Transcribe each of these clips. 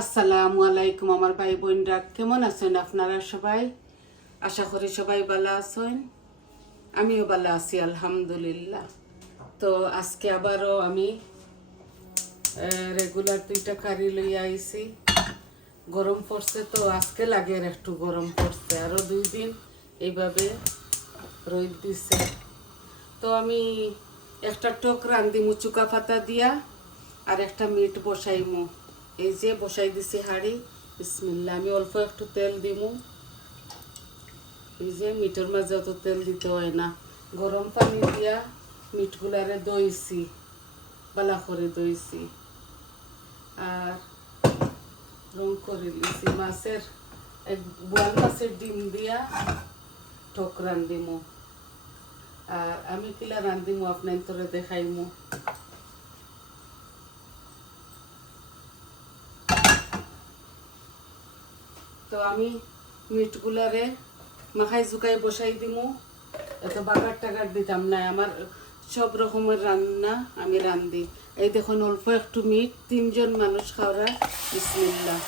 আসসালামু আলাইকুম আমার ভাই বোনরা, কেমন আছেন আপনারা সবাই? আশা করি সবাই ভালো আছেন। আমিও ভালো আছি আলহামদুলিল্লাহ। তো আজকে আবারও আমি রেগুলার 2টা কারি লইয়া আইছি। গরম পড়ছে তো আজকে লাগে একটু গরম পড়ছে, আরও 2 দিন এইভাবে রোদ দিছে। তো আমি একটা টক রান্দিমু চুকা পাতা দিয়া, আর একটা মিট বসাইমু। এই যে বসাই দিছি হাঁড়ি। বিসমিল্লাহ। আমি অল্প একটু তেল দিমু। এই যে মিটের মাঝে অত তেল দিতে হয় না। গরম পানি দিয়া মিটগুলারে দইছি, বালা করে দইছি, আর রং করে দিছি। বোয়াল মাছের ডিম দিয়া টক রান্দিমু। আর আমি কিলা রান্দিমু আপনার তোরে দেখাইমু। তো আমি মিটগুলারে মাখাই ঝুকাই বসাই দিমু। এত বাগার টাগার দিতাম না, আমার সব রকমের রান্না আমি রান্ধি। এই দেখুন অল্প একটু মিট, 3জন মানুষ খাওয়া। বিসমিল্লাহ।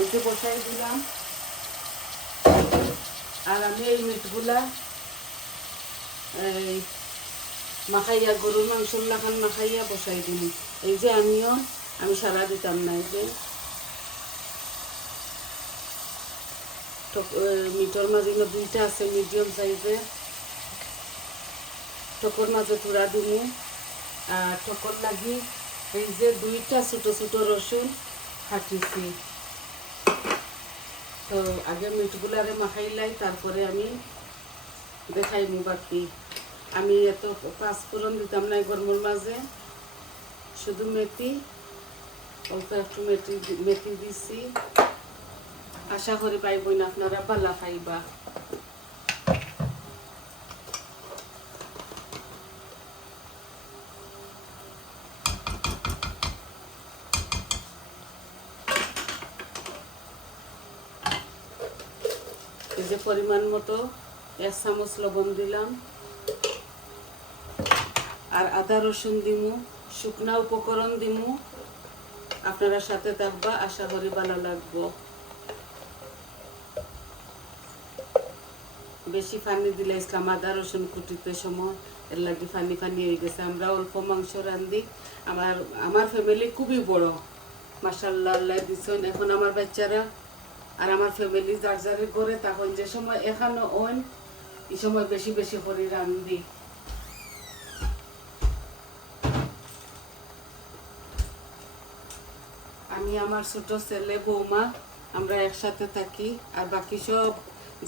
এই যে বসাই দিলাম। আর আমি এই মিটগুলা এই মাখাইয়া গরুর মাংসর লাখান মাখাইয়া বসাই দিম। এই যে আমি সারা দিতাম না। এই যে মিটর মাঝে 2টা আছে মিডিয়াম সাইজে। টকর মাঝে তুরা দিমু। আর টকর লাগি এই যে 2টা ছোট ছোট রসুন কাটিছি। তো আগে মিটগুলারে মাখাইলাই, তারপরে আমি দেখাইমু বাকি। আমি এত পাঁচফোড়ন দিতাম না গরমের মাঝে, শুধু মেথি, অল্প একটু মেথি দিছি। আশা করি পাইবই না আপনারা বালা পাইবা। এই যে পরিমাণ মতো 1 চামচ লবণ দিলাম। আর আদা রসুন দিমু, শুকনা উপকরণ দিমু। আপনারা সাথে থাকবা, আশা করি ভালো লাগবো। বেশি পানি দিলে ইসলাম আদা রসুন কুটিতে সময় এর লাগে পানি পানি হয়ে গেছে। আমরা অল্প মাংস রান্ধি। আমার ফ্যামিলি খুবই বড়, মাশাআল্লাহ, আল্লাহ দিছেন। এখন আমার বাচ্চারা আর আমার ফ্যামিলি যার যারে করে, তখন যে সময় এখানে ওন এই সময় বেশি বেশি করে রান্ধি। আমি আমার ছোট ছেলে বৌমা আমরা একসাথে থাকি। আর বাকি সব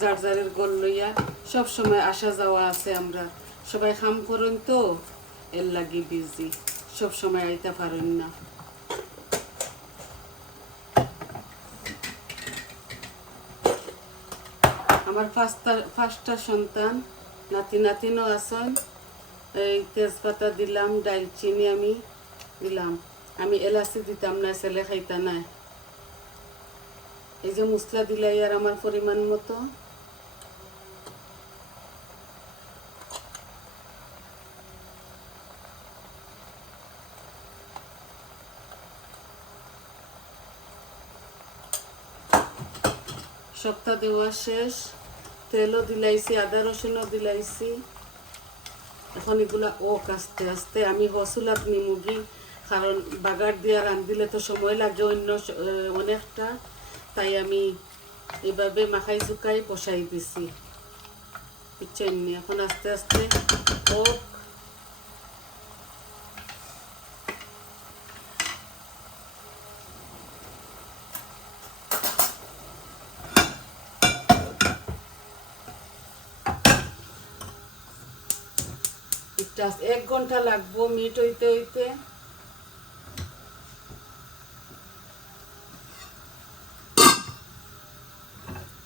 যার যারের গোল লইয়া সব সময় আসা যাওয়া আছে। আমরা সবাই কাম করেন তো এর লাগি বিজি, সব সময় আইতে পারেন না। আমার পাঁচটা সন্তান, নাতি নাতিনও আছেন। এই তেজপাতা দিলাম, ডালচিনি আমি দিলাম। আমি এলাচি দিতাম না, ছেলে খাইতা না। এই যে মশলা দিলাই আর আমার পরিমাণ মতো। সবটা দেওয়া শেষ। তেলও দিলাইছি, আদা রসুনও দিলাইছি। এখন এগুলা আস্তে আস্তে আমি হসুলাত নিমুগি, কারণ বাগার দিয়া রান্ধিলে তো সময় লাগে অনেকটা। তাই আমি এভাবে মাখাই চুকাই বসাই দিছি, বুঝছেন? এখন আস্তে আস্তে হোক। একটা 1 ঘন্টা লাগবো মিট হইতে হইতে।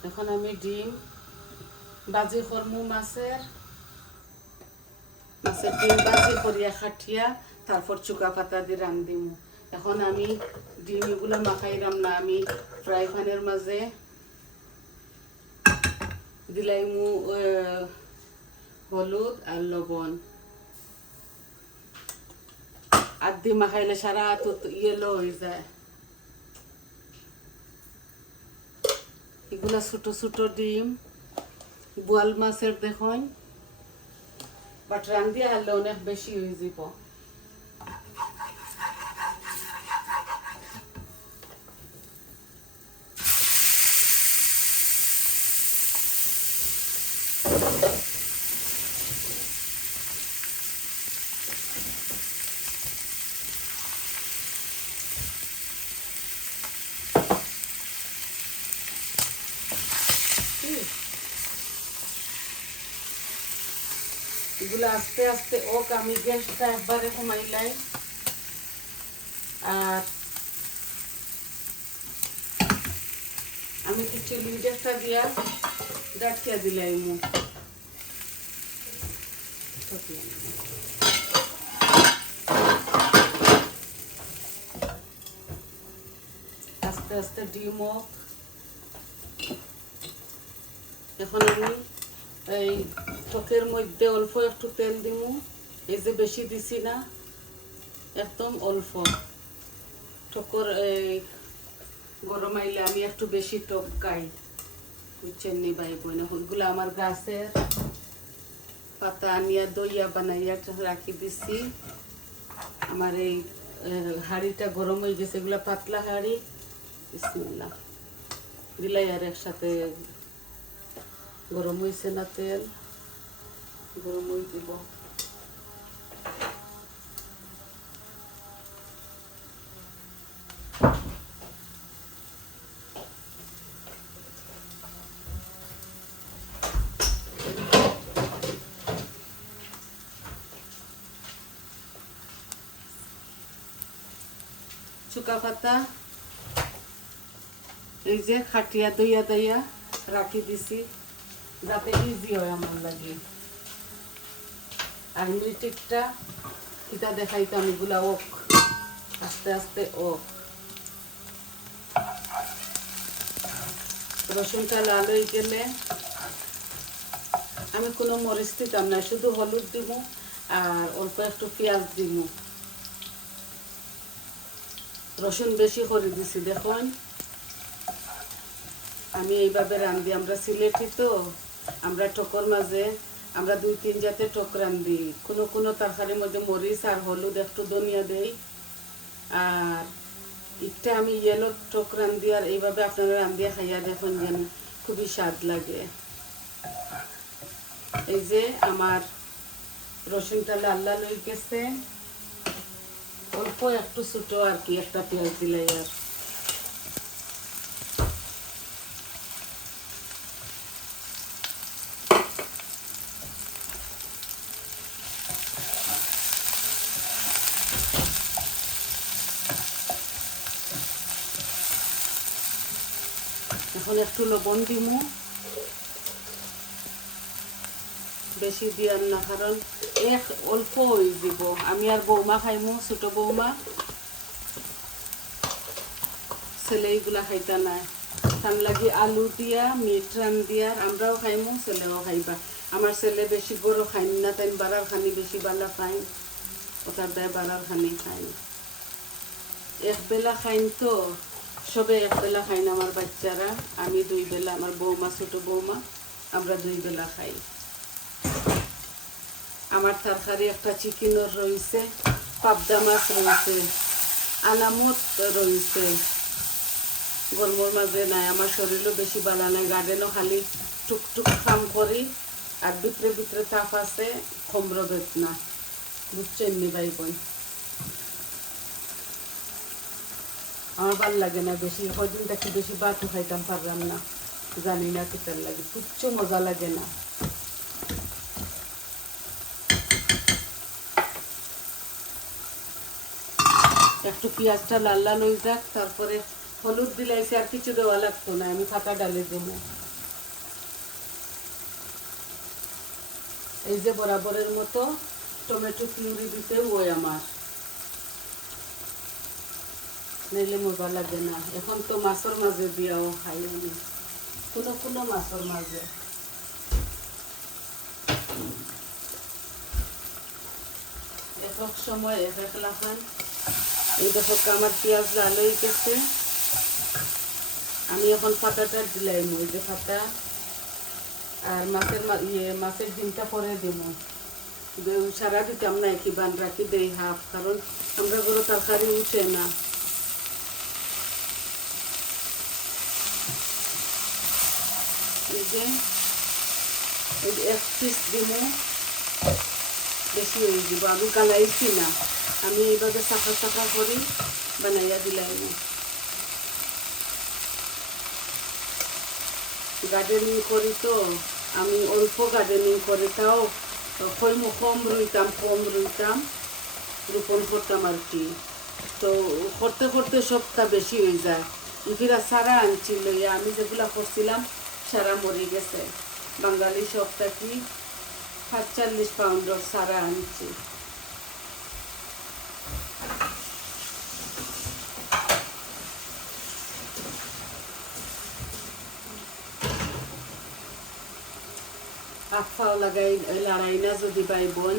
এখন আমি ডিম বাজি করমু। মাছের ডিম বাজি করিয়া খাটিয়া তারপর চুকা পাতা দিয়ে রান্ধিমু। এখন আমি ডিম এগুলো মাখাইলাম না, আমি ফ্রাই প্যানের মাঝে দিলাইমু হলুদ আর লবণ। আর দিয়ে মাখাইলে সারা হাত ইয়েলো হয়ে যায়। এগুলা ছোট ছোট ডিম বোয়াল মাছের দেখুন বাট রান্ধিয়া হলে অনেক বেশি হয়ে যাব। এগুলো আস্তে আস্তে ওক আমি গ্যাসটা একবারে কমাইলাই আর আমি কিছু লিডারটা দিয়া ডাকিয়া দিলাই মু আস্তে আস্তে ডিম হোক। এখন আমি এই টকের মধ্যে অল্প একটু তেল দিমু, এই যে বেশি দিছি না, একদম অল্প। টকর গরম আইলে আমি একটু বেশি টক খাই, বুঝছেন নি ভাই বোন। ওইগুলো আমার গাছের পাতা আনিয়া দইয়া বানাইয়া রাখি দিছি। আমার এই হাঁড়িটা গরম হয়ে গেছে, এগুলা পাতলা হাঁড়ি। বিসমিল্লাহ দিলাই আর একসাথে গরম হয়েছে না, তেল গরম হয়ে দিব। চুকা পাতা এই যে খাটিয়া দইয়া দইয়া রাখি দিছি যাতে ইজি হয় আমার লাগে। আর মিল্টিকটা এটা দেখাইতাম, এগুলা ওক আস্তে আস্তে ওক। রসুনটা লাল হয়ে গেলে আমি কোনো মরিচ দিতাম না, শুধু হলুদ দিব আর অল্প একটু পেঁয়াজ দিব। রসুন বেশি করে দিছি দেখুন। আমি এইভাবে রান্ধি, আমরা সিলেটি তো, আমরা টকর মাঝে আমরা 2-3 জাতের টক রান্ধি। কোনো কোনো তরকারির মধ্যে মরিচ আর হলুদ একটু ধনিয়া দেই। আর একটা আমি ইয়েলো টক রান্ধি, আর এইভাবে আপনারা রান্ধিয়া খাইয়া দেখুন, যেন খুবই স্বাদ লাগে। এই যে আমার রসুনটা লাল লাল হয়ে গেছে, অল্প একটু ছোট আর কি একটা পেঁয়াজ দিলাই। আর এখন একটু লবণ দিমু, বেশি দিয়ার না, কারণ এক অল্প হয়ে দিব। আমি আর বৌমা খাইমু, ছোট বৌমা, ছেলে এইগুলা খাইতা নাই। তার লাগি আলু দিয়া মিট রান দিয়ার আমরাও খাইমু, ছেলেও খাইবা। আমার ছেলে বেশি গরু খাইন না, তাই বাড়ার খানি বেশি বালা খাই, ওটার দায় বাড়ার খানি খাই। একবেলা খাইন তো, সবে একবেলা খাই না আমার বাচ্চারা, আমি 2 বেলা, আমার বৌমা ছোট বৌমা আমরা 2 বেলা খাই। আমার তরকারি একটা চিকেনের রয়েছে, পাবদা মাছ রয়েছে, আনামত রয়েছে, গরমের মাঝে নাই। আমার শরীরও বেশি বালা নাই, গার্ডেনও খালি টুকটুক কাম করি, আর ভিতরে ভিতরে তাপ আছে, খম্র বেদনা, বুঝছেন নি ভাই বোন। আমার ভাল লাগে না বেশি, কদিন থেকে বেশি ভাতও খাইতাম পারলাম না, জানি না কিতার লাগে, কিচ্ছু মজা লাগে না। একটু পেঁয়াজটা লাল লাল হয়ে যাক, তারপরে হলুদ দিলাইছি, আর কিছু দেওয়া লাগতো না, আমি ফাঁকা ডালে দেবো। এই যে বরাবরের মতো টমেটো পিউরি দিতে ওই আমার, নইলে মজা লাগে না। এখন তো মাছের মাঝে দিয়াও খাই আমি, কোনো কোনো মাছের মাঝে। এক এক সময় এক এক লাগান। এই দেখো আমার পেঁয়াজ লাল হয়ে গেছে, আমি এখন পাতাটা দিলাম, ওই যে পাতা আর মাছের ডিমটা পরে দিব। সারা দিতাম না, কি বান রাখি দেই হাফ, কারণ আমরা কোনো তরকারি উঠে না। এই যে এক পিস দিমু, বেশি হয়ে দিব, আমি গালাইছি না, আমি এইভাবে চাকা চাকা করি বানাইয়া দিলাই। গার্ডেনিং করি তো আমি, অল্প গার্ডেনিং করি, তাও কম রুইতাম রোপণ করতাম আর কি। তো করতে করতে সবটা বেশি হয়ে যায়। ফিরা সারা আনছিল, আমি যেগুলা করছিলাম সারা মরে গেছে। বাঙালি সবটা কি ৪৫ পাউন্ডের সারা আনছি। হাত পাও লাগাই লড়াই না যদি ভাই বোন,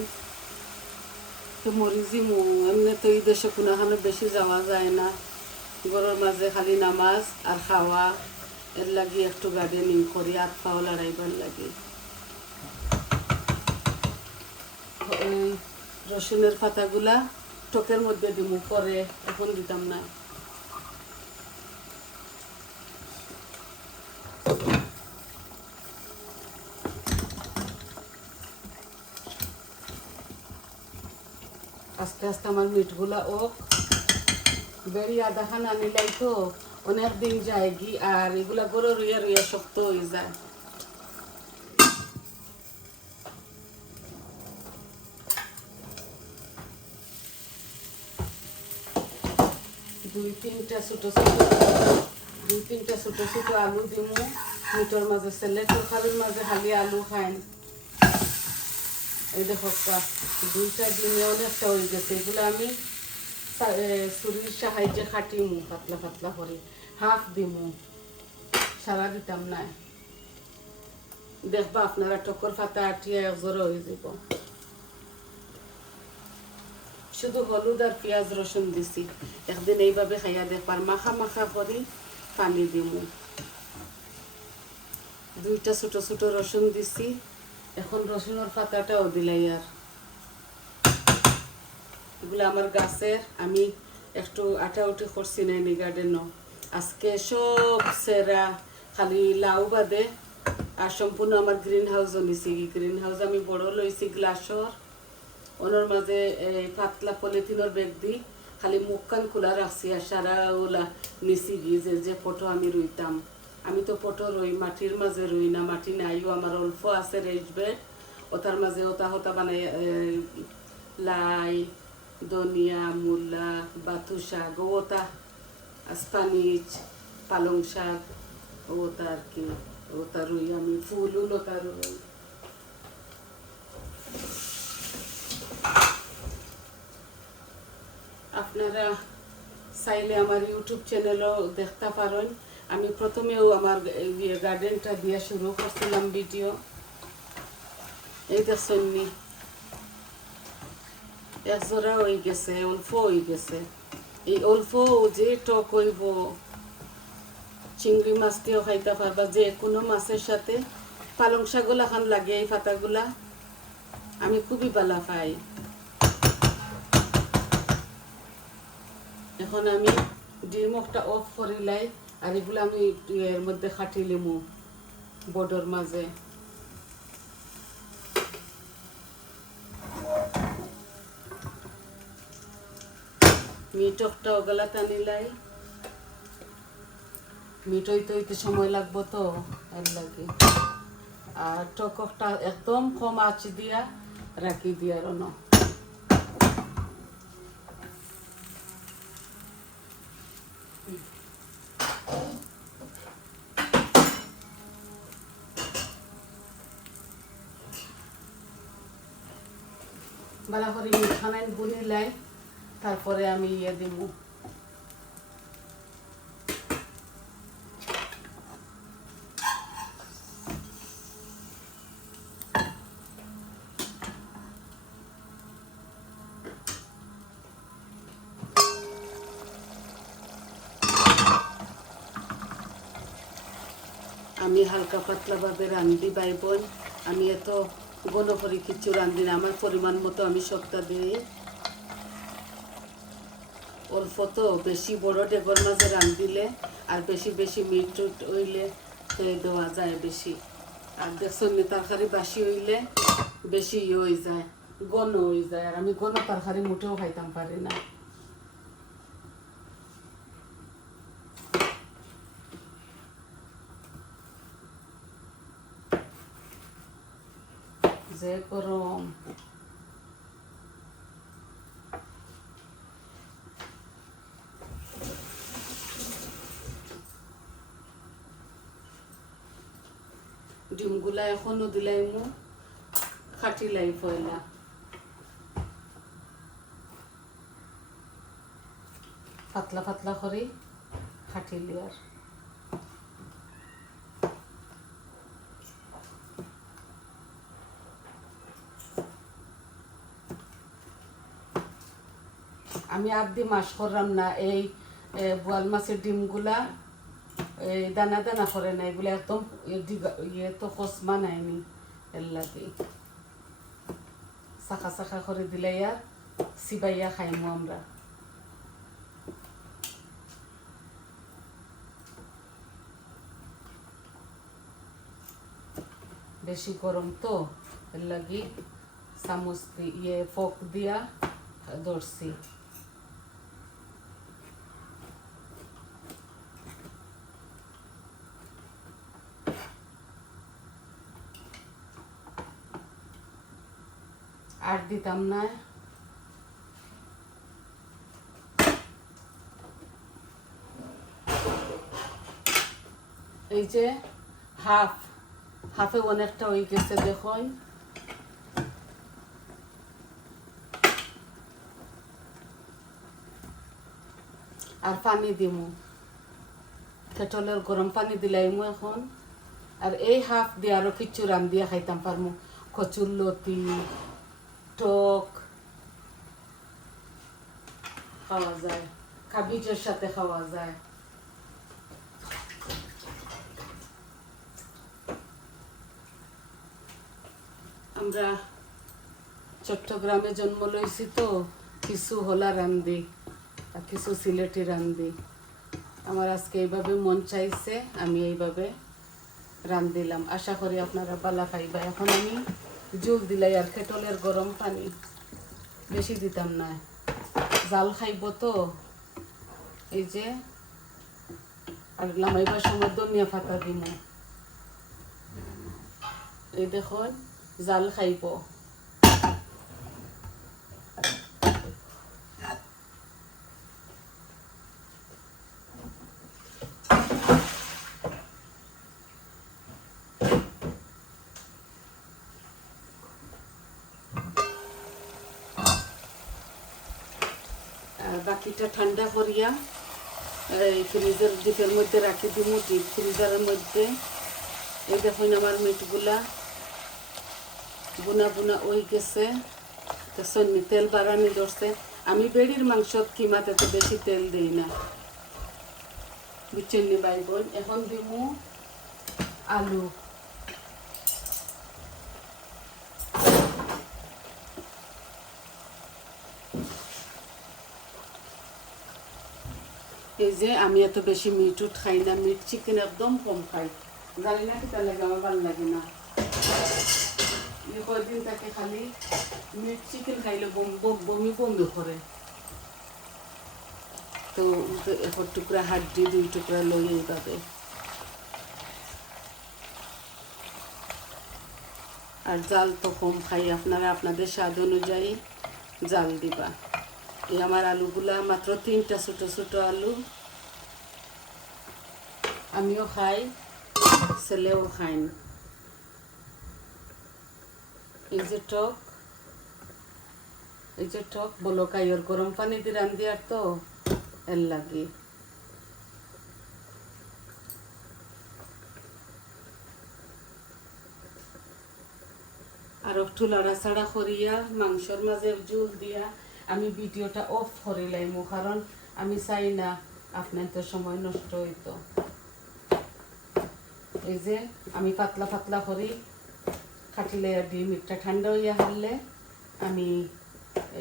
তো মরিজি এমনি তো এই দেশে কোনোখানে বেশি যাওয়া যায় না, ঘরের মাঝে খালি নামাজ আর খাওয়া, এর লাগি একটু গার্ডেনিং করি, হাত পাও লড়াইবার লাগে। রসুনের পাতাগুলা টকের মধ্যে দিমু, করে এখন দিতাম না। আস্তে আস্তে আমার মিটগুলা ও বেড়ি আধা খানা নিলাই তো অনেক দিন যায় গি, আর এগুলা গরু রুইয়া রুইয়া শক্ত হয়ে যায়। দুই তিনটা ছোট ছোট আলু দিমু মিটর মাঝে, ছেলে তরকারির মাঝে খালি আলু খায়। এই দেখো দুইটা ডিমে অনেকটা হয়ে গেছে, এগুলো আমি ছুরির সাহায্যে খাটিমু পাতলা পাতলা করে, হাফ দিমু, সারা দিতাম না। দেখবা আপনারা টকর পাতা আটিয়া একজোর হয়ে যাব। শুধু হলুদ আর পেঁয়াজ রসুন দিছি, একদিন এইভাবে খাইয়া দেখবার, মাখা মাখা করি পানি দিমু। দুইটা ছোট ছোট রসুন দিছি, এখন রসুনের পাতাটাও দিলাই। আর এগুলো আমার গাছের, আমি একটু আটা উঠি করছি না নি গার্ডেনও, আজকে সব সেরা, খালি লাউ বাদে। আর সম্পূর্ণ আমার গ্রিন হাউসও নিছি, গ্রিন হাউস আমি বড় লইছি গ্লাসর, ওনার মাঝে পাতলা পলিথিনের ব্যাগ দিই, খালি মুখ কান খোলা রাখছি, আর সারা ওলা নিছি গিয়ে যে পটো আমি রুইতাম। আমি তো পটো রই, মাটির মাঝে রুই না, মাটি নাইও আমার, অল্প আছে রেজ বেড, ওটার মাঝে ওটা হতা বানাই, লাই, ধনিয়া, মূলা, বাথু শাক, ওটা স্পানিচ, পালং শাক, ওটা আর কি, ওটা রুই আমি, ফুল ওটা রুই। আপনারা চাইলে আমার ইউটিউব চ্যানেলও দেখতে পারেন। আমি প্রথমেও আমার গার্ডেনটা দিয়ে শুরু করছিলাম ভিডিও, এই দেখছেননি একজোড়া হয়ে গেছে, অল্প হয়ে গেছে। এই অল্প যে টক হইব, চিংড়ি মাছ দিয়েও খাইতে পারবা, যে কোনো মাছের সাথে। পালং শাকগুলা খান লাগে, এই পাতাগুলা আমি খুবই ভালো পাই। এখন আমি ডিম একটা অফ করিলাই, আর এগুলো আমি এর মধ্যে খাটি লিমু বডর মাঝে। মিটকটা ওগুলা টানিলাই, মিট হইতে হইতে সময় লাগবো তো, এর লাগে। আর টকটা একদম কম আঁচ দিয়া রাখি দিয়ার ন। ভালো করে মিঠানাই বুনিলাই, তারপরে আমি দিব। আমি হালকা পাতলাভাবে রান্ধি ভাই বোন। আমি এত ঘন করে কিছু রান্ধি না, আমার পরিমাণ মতো আমি সবটা দিই। অল্প তো বেশি বড় ডেগর মাঝে রান্ধিলে আর বেশি বেশি মিট হইলে তো দেওয়া যায় বেশি। আর দেখছেন তরকারি বাসি হইলে বেশি হয়ে যায়, ঘন হয়ে যায়। আর আমি ঘন তরকারি মুঠেও খাইতাম পারি না। যে গরম, ডিমগুলা এখনো দিলাইমু খাটিলাই পয়লা। পাতলা পাতলা করে খাটিলি। আর আমি আদি মাস করলাম না এই বোয়াল মাছের ডিমগুলা এই দানা দানা করে না, এগুলো একদম ইয়ে তো কসমা নাইনি। এর লাগে শাখা শাখা করে দিলে আর সিবাইয়া খাইমু আমরা। বেশি গরম তো এর লাগি চামচ ইয়ে ফক দিয়া ধরছি। আর দিতাম না। এই যে হাফে অনেকটা হয়ে গেছে দেখুন। আর পানি দিমু, কেটলের গরম পানি দিলাইমু এখন। আর এই হাফ দিয়ে আরো কিছু রান্ধিয়া খাইতাম পারমু, কচুর লতি টক খাওয়া যায়, কাবিজের সাথে খাওয়া যায়। আমরা চট্টগ্রামে জন্ম লইছি তো কিছু হলা রান্ধি আর কিছু সিলেটি রান্ধি। আমার আজকে এইভাবে মন চাইছে, আমি এইভাবে রান্ধিলাম। আশা করি আপনারা বালা খাইবা। এখন আমি জল দিলাই আর কেটলের গরম পানি, বেশি দিতাম না, জাল খাইব তো। এই যে আর লামাইবার সময় ধনিয়া পাতা দিমু। এই দেখুন জাল খাইব। বাকিটা ঠান্ডা করিয়া এই ফ্রিজের ডিপের মধ্যে রাখি দিমু, ডিপ ফ্রিজারের মধ্যে। এই দেখুন আমার মিটগুলা বুনা বুনা হয়ে গেছে। সন্নি তেল বাড়ানি ধরছে। আমি বেড়ির মাংস কিমাতে তো বেশি তেল দিই না, বুঝছেন নি ভাই বোন। এখন দিমু আলু। এই যে আমি এত বেশি মিট খাই না, মিট চিকেন একদম কম খাই, জানি না কিতা লাগে, আমার ভালো লাগে না। কয়েকদিন তাকে খালি মিট চিকেন খাইলে বমি বমি করে। তো এক টুকরা হাড্ডি 2 টুকরা লই এইভাবে। আর জাল তো কম খাই, আপনারা আপনাদের স্বাদ অনুযায়ী জাল দিবা। এই আমার আলুগুলা মাত্র 3টা ছোটো ছোটো আলু, আমিও খাই, ছেলেও খাই। এই যে টক বলকাইয়ের গরম পানি দিয়ে রান্ধি আর তো এর লাগে। আর একটু লাড়াচাড়া করিয়া মাংসর মাঝে জল দিয়া আমি ভিডিওটা অফ করে লাইমু, কারণ আমি চাই না আপনার তো সময় নষ্ট হইতো। এই যে আমি পাতলা পাতলা করি খাটলে ডিম একটা ঠান্ডা হইয়া হারলে আমি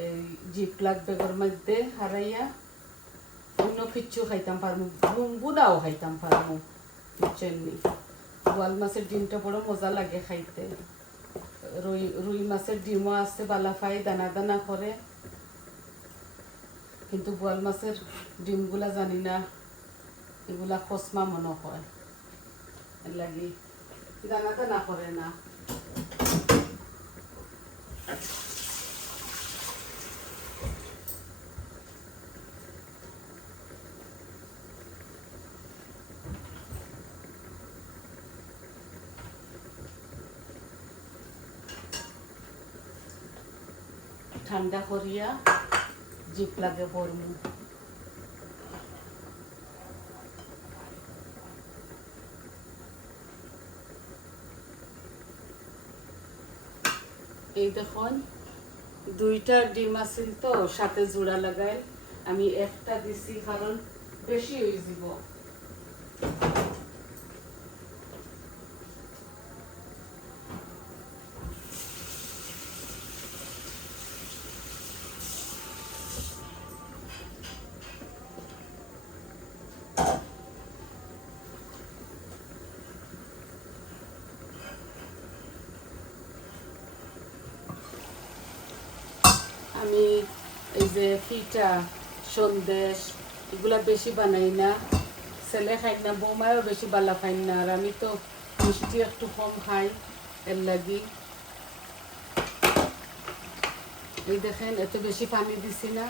এই জিপলাক বেগর মধ্যে হারাইয়া অন্য কিচ্ছু খাইতাম পারমু, বুনাও খাইতাম পারমু। বুঝছেননি, বোয়াল মাছের ডিমটা বড় মজা লাগে খাইতে। রুই মাছের ডিমও আছে বালাফাই দানা দানা করে, কিন্তু বোয়াল মাছের ডিমগুলা জানি না, এগুলা খসমা মনে হয়, এর লাগি দানা দানা করে না। ঠান্ডা করিয়া জিপ লাগে পড়মু। এই দেখুন দুইটা ডিম আছিল তো সাথে জোড়া লাগাই, আমি একটা দিছি কারণ বেশি হয়ে যাব। আমি এই যে পিঠা সন্দেশ এগুলা বেশি বানাই না, ছেলে খাই না, বৌমায়ও বেশি বালা খাই না, আর আমি তো মিষ্টি একটু কম খাই, এর লাগি। এই দেখেন এত বেশি পানি দিছি না,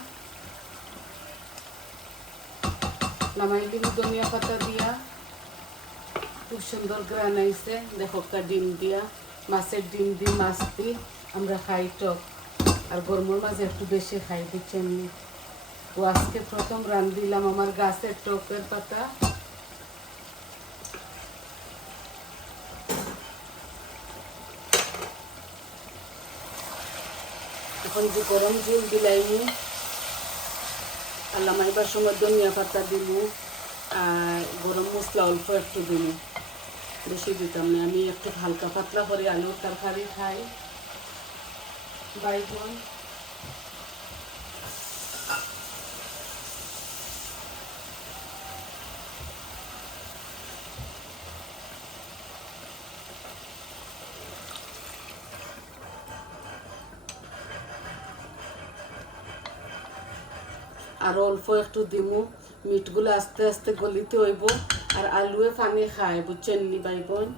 লামাইলিম ধনিয়া পাতা দিয়া খুব সুন্দর গ্রান আইছে। দেখো ডিম দিয়া, মাছের ডিম দিয়ে মাছ দিই আমরা খাই টক, আর গরমের মাঝে একটু বেশি খাই। বুঝছেন, ও আজকে প্রথম রান্ধিলাম আমার গাছের টকের পাতা। এখন যে গরম জল দিলাইনি, আর লামাইবার সময় ধনিয়া পাতা দিলু, আর গরম মশলা অল্প একটু দিলু, বেশি দিতাম না। আমি একটু হালকা পাতলা করে আলুর তরকারি খাই। বাইগন আর অল্প একটু দিমু, মিটগুলো আস্তে আস্তে গলিতে হইব, আর আলুয়ে পানি খায়। বুঝছেন নি ভাই বোন?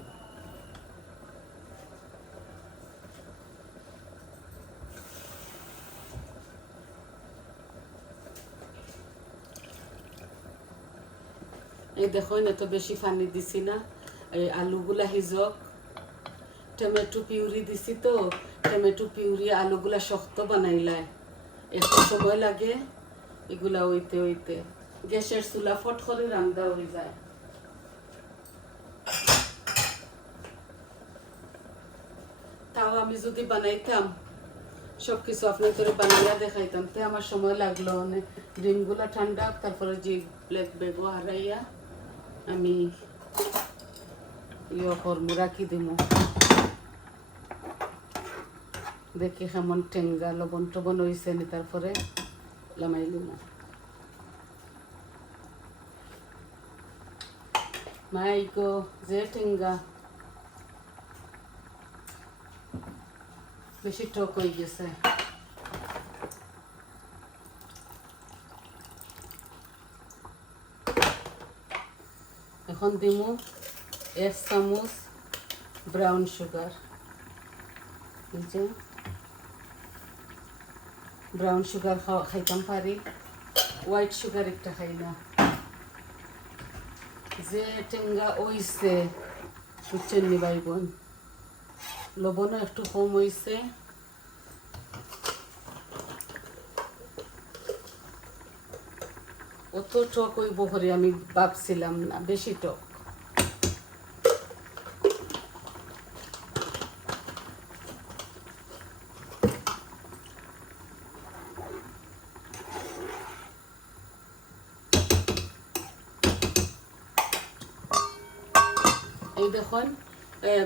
এই দেখুন এত বেশি পানি দিছি না, এই আলুগুলা হিজক। টমেটো পিউরি দিছি তো, টমেটো পিউরি আলুগুলা শক্ত বানাইলায়, একটু সময় লাগে এগুলা হইতে হইতে। গ্যাসের চুলা ফট করে রান্না হয়ে যায়। তাও আমি যদি বানাইতাম সবকিছু আপনাদের বানাইয়া দেখাইতাম, তে আমার সময় লাগলো অনেক। ডিমগুলা ঠান্ডা, তারপরে যে ব্ল্যাক বেগও হারাইয়া আমি করমু, রাখি দিমু। দেখি কেমন টেঙ্গা লবণ টবণ হয়েছে নি, তারপরে লামাই লিমু। মাইগো যে টেঙ্গা, বেশি টক হয়ে গেছে। এখন দিমু 1 চামচ ব্রাউন সুগার। যে ব্রাউন সুগার খাইতাম পারি, হোয়াইট সুগার একটা খাই না। যে টেঙ্গা হইছে, বুঝছেন নি ভাই বোন, লবণও একটু কম হইছে। অত টক হইব করে আমি ভাবছিলাম না, বেশি টক। এই দেখুন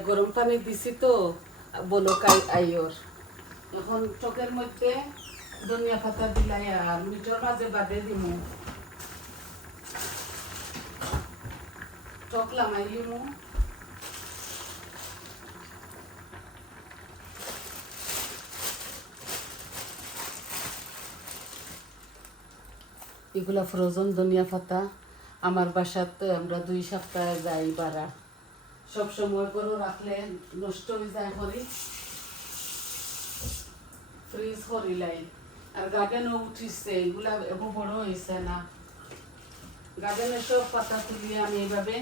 গরম পানি দিছি তো বলক আইয়র। এখন টকের মধ্যে ধনিয়া পাতা দিলাই আর মিঠর মাঝে বাদে দিমু, টক লামাই লিমু। এগুলা ফ্রোজন ধনিয়া পাতা। আমার বাসাতে আমরা 2 সপ্তাহ যাই বাড়া, সব সময় করে রাখলে নষ্ট হয়ে যায় করি, ফ্রিজ করিলাই। আর গার্ডেনও উঠিছে, এগুলা এখন বড় হয়েছে না। গার্ডেনের সব পাতা তুলিয়ে আমি এইভাবে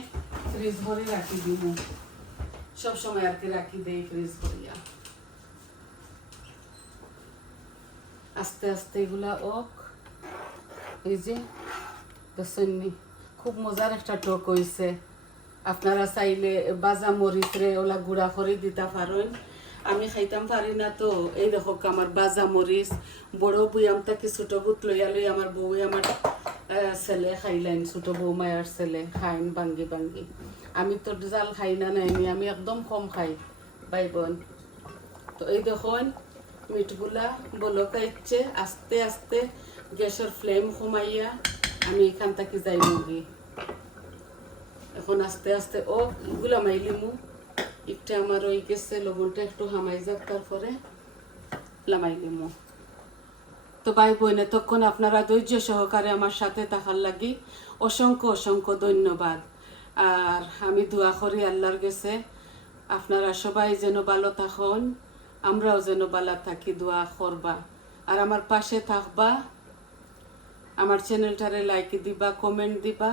ফ্রিজ ভরে রাখি দিব, সব সময় আর কি রাখি দেই ফ্রিজ ভরিয়া। আস্তে আস্তে এগুলা ওক, এই যে দেখছেননি, খুব মজার একটা টক হয়েছে। আপনারা চাইলে বাজা মরিচ রে ওলা গুঁড়া করে দিতে পারেন, আমি খাইতাম পারি না তো। এই দেখো আমার বাজা মরিচ বড় বুয়াম থেকে ছোট বুত লইয়া লই আমার বউ আমার ছেলে খাইলেন, ছোট বৌমায়ার ছেলে খাইন ভাঙ্গি ভাঙ্গি। আমি তো জাল খাই না নাইনি, আমি একদম কম খাই ভাই বোন। তো এই দেখুন মিটগুলা বলক আইচ্ছে, আস্তে আস্তে গ্যাসের ফ্লেম কমাইয়া আমি এখান থেকে যাই মুগি। এখন আস্তে আস্তে এগুলা মাইলিমু, একটা আমার ওই গেছে লবণটা একটু হামাই যাক, তারপরে লামাইলিমু। তো ভাই বোন, তখন আপনারা ধৈর্য সহকারে আমার সাথে থাকার লাগি অসংখ্য অসংখ্য ধন্যবাদ। আর আমি দোয়া করি আল্লাহর কাছে আপনারা সবাই যেন ভালো থাকুন, আমরাও যেন ভালো থাকি, দোয়া করবা আর আমার পাশে থাকবা। আমার চ্যানেলটারে লাইক দিবা, কমেন্ট দিবা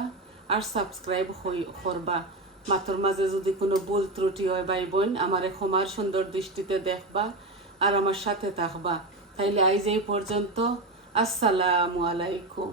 আর সাবস্ক্রাইব করবা। মাত্র মাঝে যদি কোনো ভুল ত্রুটি হয় ভাই বোন, আমার ক্ষমার সুন্দর দৃষ্টিতে দেখবা আর আমার সাথে থাকবা। তাইলে আইজ এই পর্যন্ত, আসসালামু আলাইকুম।